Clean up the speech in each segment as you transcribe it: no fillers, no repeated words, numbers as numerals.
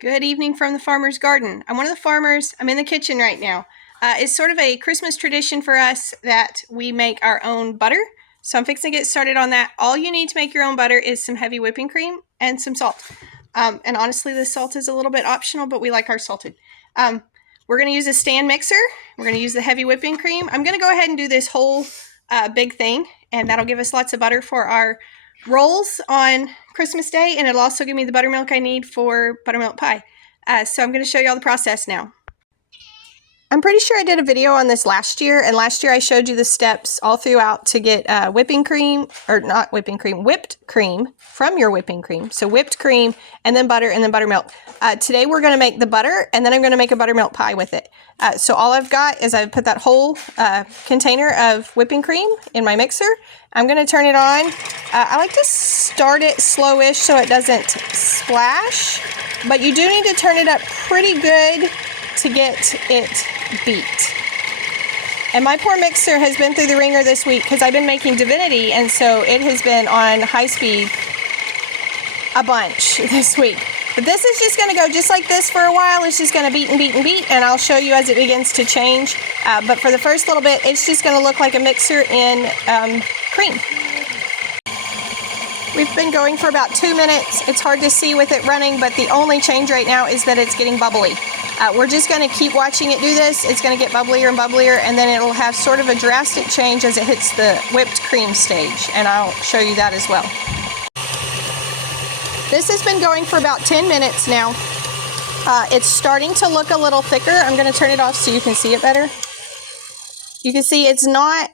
Good evening from the farmer's garden. I'm one of the farmers. I'm in the kitchen right now. It's sort of a Christmas tradition for us that we make our own butter. So I'm fixing to get started on that. All you need to make your own butter is some heavy whipping cream and some salt. And honestly, the salt is a little bit optional, but we like ours salted. We're going to use a stand mixer. We're going to use the heavy whipping cream. I'm going to go ahead and do this whole big thing, and that'll give us lots of butter for our rolls on Christmas Day, and it'll also give me the buttermilk I need for buttermilk pie. So I'm going to show you all the process now. I'm pretty sure I did a video on this last year, and last year I showed you the steps all throughout to get whipping cream, or not whipping cream, whipped cream from your whipping cream. So whipped cream, and then butter, and then buttermilk. Today we're going to make the butter, and then I'm going to make a buttermilk pie with it. So all I've got is I've put that whole container of whipping cream in my mixer. I'm going to turn it on. I like to start it slowish so it doesn't splash, but you do need to turn it up pretty good to get it beat. And my poor mixer has been through the ringer this week because I've been making divinity, and so it has been on high speed a bunch this week. But this is just going to go just like this for a while. It's just going to beat and beat and beat, and I'll show you as it begins to change. But for the first little bit, it's just going to look like a mixer in cream. We've been going for about 2 minutes. It's hard to see with it running, but the only change right now is that it's getting bubbly. We're just going to keep watching it do this. It's going to get bubblier and bubblier, and then it'll have sort of a drastic change as it hits the whipped cream stage, and I'll show you that as well. This has been going for about 10 minutes now. It's starting to look a little thicker. I'm going to turn it off so you can see it better. You can see it's not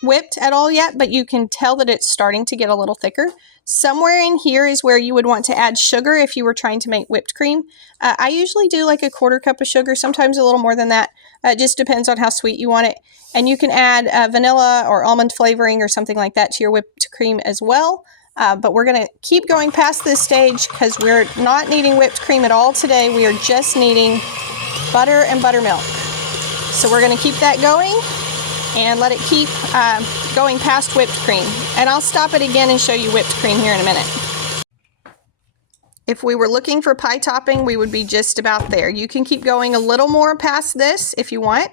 whipped at all yet, but you can tell that it's starting to get a little thicker. Somewhere in here is where you would want to add sugar if you were trying to make whipped cream. I usually do like a 1/4 cup of sugar, sometimes a little more than that. It just depends on how sweet you want it. And you can add vanilla or almond flavoring or something like that to your whipped cream as well. But we're going to keep going past this stage because we're not needing whipped cream at all today. We are just needing butter and buttermilk. So we're going to keep that going and let it keep going past whipped cream. And I'll stop it again and show you whipped cream here in a minute. If we were looking for pie topping, we would be just about there. You can keep going a little more past this if you want,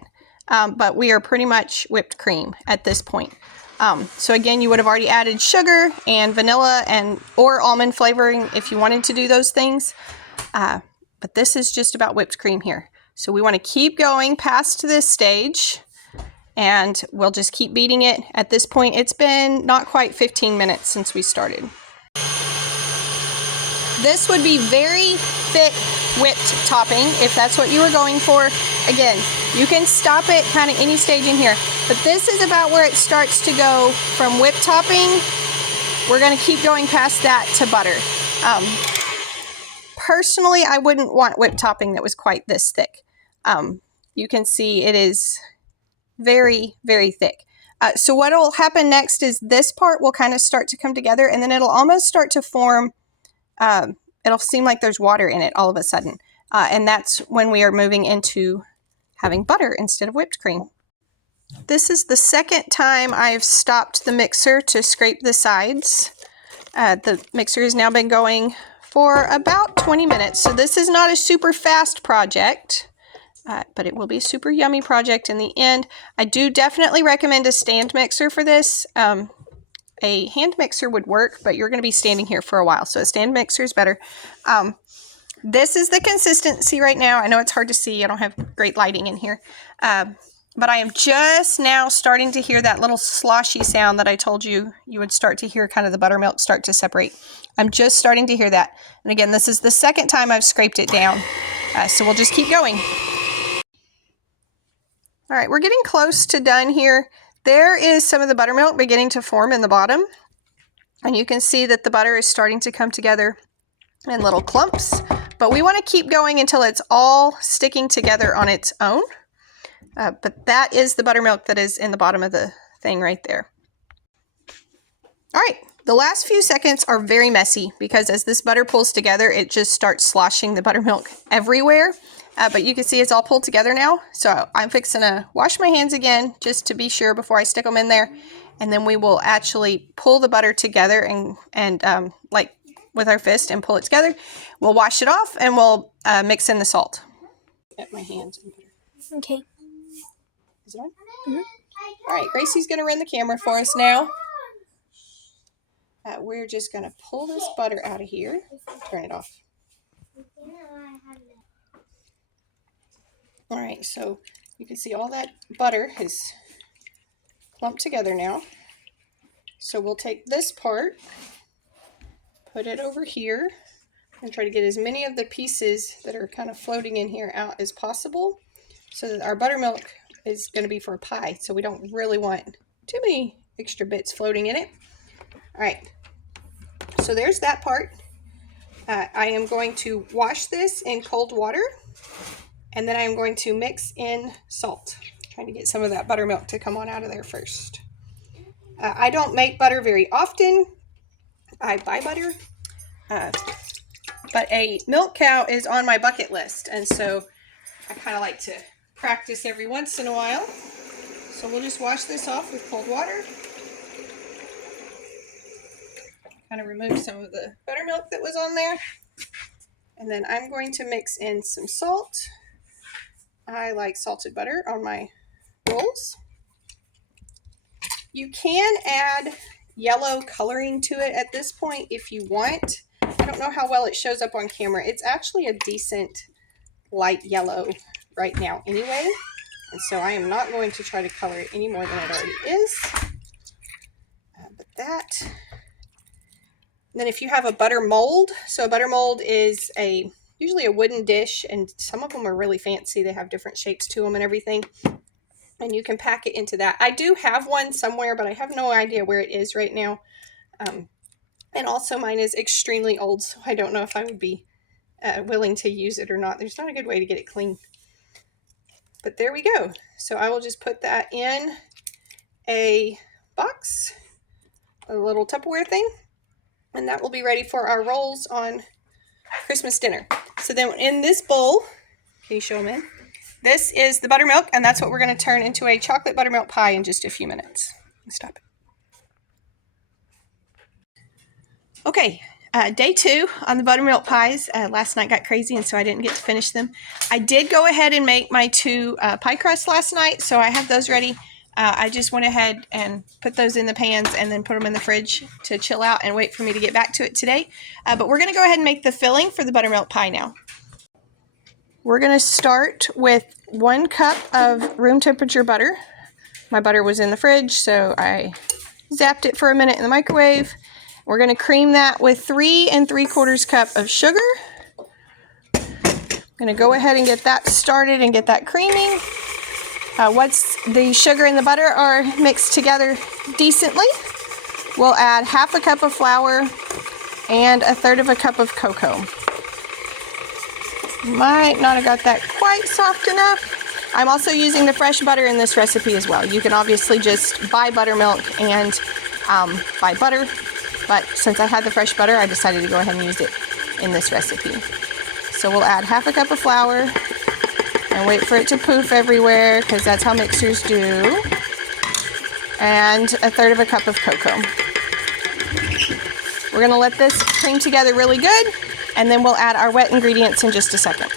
but we are pretty much whipped cream at this point. So again, you would have already added sugar and vanilla or almond flavoring if you wanted to do those things. But this is just about whipped cream here. So we want to keep going past this stage, and we'll just keep beating it. At this point, it's been not quite 15 minutes since we started. This would be very thick whipped topping if that's what you were going for. Again, you can stop it kind of any stage in here, but this is about where it starts to go from whipped topping. We're going to keep going past that to butter. Personally, I wouldn't want whipped topping that was quite this thick. You can see it is very, very thick. So what will happen next is this part will kind of start to come together, and then it'll almost start to form, it'll seem like there's water in it all of a sudden. And that's when we are moving into having butter instead of whipped cream. This is the second time I've stopped the mixer to scrape the sides. The mixer has now been going for about 20 minutes. So this is not a super fast project. But it will be a super yummy project in the end. I do definitely recommend a stand mixer for this. A hand mixer would work, but you're going to be standing here for a while, so a stand mixer is better. This is the consistency right now. I know it's hard to see. I don't have great lighting in here. But I am just now starting to hear that little sloshy sound that I told you would start to hear kind of the buttermilk start to separate. I'm just starting to hear that. And again, this is the second time I've scraped it down. So we'll just keep going. All right, we're getting close to done here. There is some of the buttermilk beginning to form in the bottom. And you can see that the butter is starting to come together in little clumps. But we want to keep going until it's all sticking together on its own. But that is the buttermilk that is in the bottom of the thing right there. All right, the last few seconds are very messy because as this butter pulls together, it just starts sloshing the buttermilk everywhere. But you can see it's all pulled together now. So I'm fixing to wash my hands again just to be sure before I stick them in there. And then we will actually pull the butter together and like with our fist and pull it together. We'll wash it off and we'll mix in the salt. At my hands. Okay. Is it on? Mm-hmm. All right, Gracie's going to run the camera for us now. We're just going to pull this butter out of here. Turn it off. All right, so you can see all that butter is clumped together now. So we'll take this part, put it over here, and try to get as many of the pieces that are kind of floating in here out as possible, so that our buttermilk is going to be for a pie, so we don't really want too many extra bits floating in it. All right, so there's that part. I am going to wash this in cold water, and then I'm going to mix in salt. Trying to get some of that buttermilk to come on out of there first. I don't make butter very often. I buy butter, but a milk cow is on my bucket list, and so I kind of like to practice every once in a while. So we'll just wash this off with cold water. Kind of remove some of the buttermilk that was on there. And then I'm going to mix in some salt. I like salted butter on my rolls. You can add yellow coloring to it at this point if you want. I don't know how well it shows up on camera. It's actually a decent light yellow right now anyway. And so I am not going to try to color it any more than it already is. But that. And then if you have a butter mold, so a butter mold is usually a wooden dish, and some of them are really fancy. They have different shapes to them and everything. And you can pack it into that. I do have one somewhere, but I have no idea where it is right now. And also mine is extremely old, so I don't know if I would be willing to use it or not. There's not a good way to get it clean. But there we go. So I will just put that in a box, a little Tupperware thing, and that will be ready for our rolls on Christmas dinner. So then in this bowl, can you show them in? This is the buttermilk, and that's what we're going to turn into a chocolate buttermilk pie in just a few minutes. Stop it. Okay, day 2 on the buttermilk pies. Last night got crazy, and so I didn't get to finish them. I did go ahead and make my 2 pie crusts last night, so I have those ready. I just went ahead and put those in the pans and then put them in the fridge to chill out and wait for me to get back to it today. But we're going to go ahead and make the filling for the buttermilk pie now. We're going to start with 1 cup of room temperature butter. My butter was in the fridge, so I zapped it for a minute in the microwave. We're going to cream that with 3 3/4 cup of sugar. I'm going to go ahead and get that started and get that creaming. Once the sugar and the butter are mixed together decently, we'll add 1/2 cup of flour and 1/3 cup of cocoa. Might not have got that quite soft enough. I'm also using the fresh butter in this recipe as well. You can obviously just buy buttermilk and buy butter, but since I had the fresh butter, I decided to go ahead and use it in this recipe. So we'll add 1/2 cup of flour and wait for it to poof everywhere, because that's how mixers do, and 1/3 cup of cocoa. We're going to let this cream together really good, and then we'll add our wet ingredients in just a second.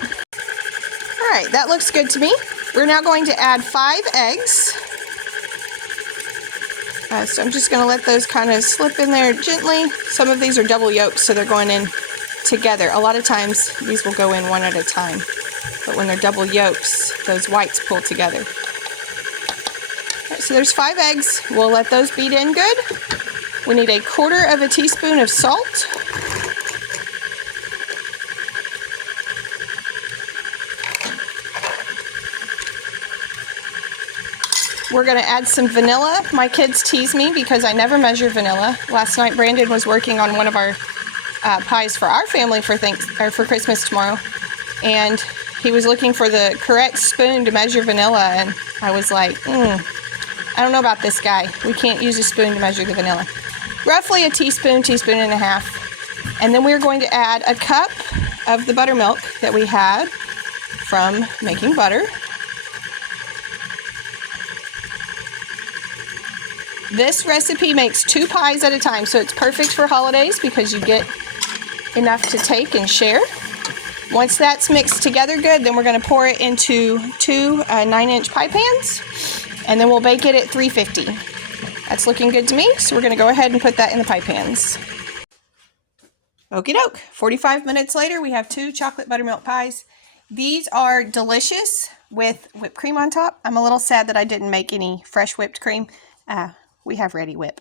All right, that looks good to me. We're now going to add 5 eggs. So I'm just going to let those kind of slip in there gently. Some of these are double yolks, so they're going in together. A lot of times these will go in one at a time, but when they're double yolks, those whites pull together. All right, so there's 5 eggs. We'll let those beat in good. We need 1/4 teaspoon of salt. We're going to add some vanilla. My kids tease me because I never measure vanilla. Last night Brandon was working on one of our pies for our family for Christmas tomorrow, and he was looking for the correct spoon to measure vanilla, and I was like, I don't know about this guy. We can't use a spoon to measure the vanilla. Roughly a teaspoon, teaspoon and a half. And then we're going to add 1 cup of the buttermilk that we had from making butter. This recipe makes 2 pies at a time, so it's perfect for holidays because you get enough to take and share. Once that's mixed together good, then we're going to pour it into two 9-inch pie pans, and then we'll bake it at 350. That's looking good to me, so we're going to go ahead and put that in the pie pans. Okie doke. 45 minutes later, we have 2 chocolate buttermilk pies. These are delicious with whipped cream on top. I'm a little sad that I didn't make any fresh whipped cream. We have ready whip.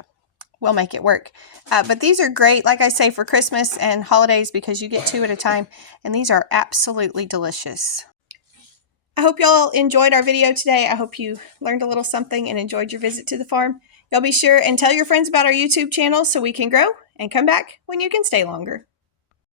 We'll make it work. But these are great, like I say, for Christmas and holidays because you get 2 at a time, and these are absolutely delicious. I hope y'all enjoyed our video today. I hope you learned a little something and enjoyed your visit to the farm. Y'all be sure and tell your friends about our YouTube channel so we can grow and come back when you can stay longer.